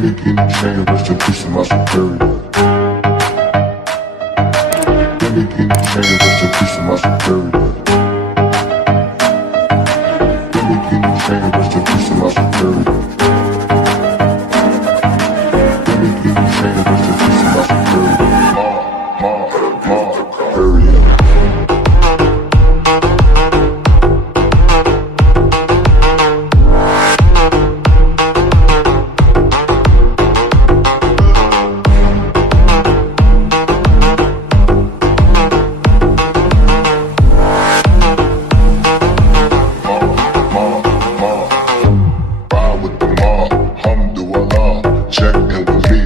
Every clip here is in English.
Remini chain, rest in peace to my superior. Remini chain, rest in peace to my superior. Remini chain, rest in peace to my superior. Remini chain, rest in peace to my superior. Superior. Check in with me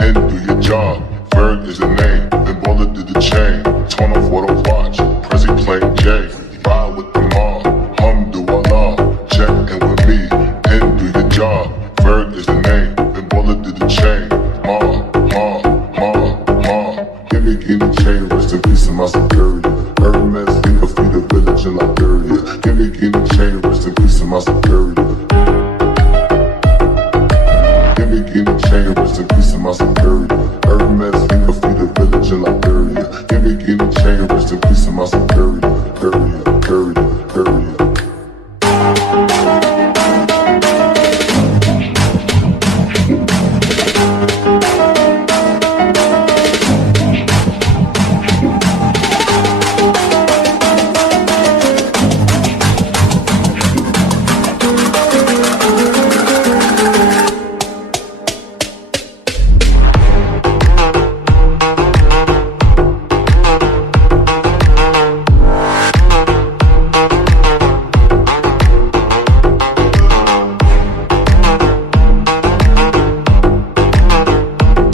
and do your job. Ferg is the name, then Baller did the chain. Torn off what I watch, Prezi playing J. Ride with the mob, Alhamdulillah. Check in with me and do your job. Ferg is the name, then Baller did the chain. Give me the chain, rest in peace to my superior. Hermes, think of the village in Liberia. Give me the chain, rest in peace to my superior.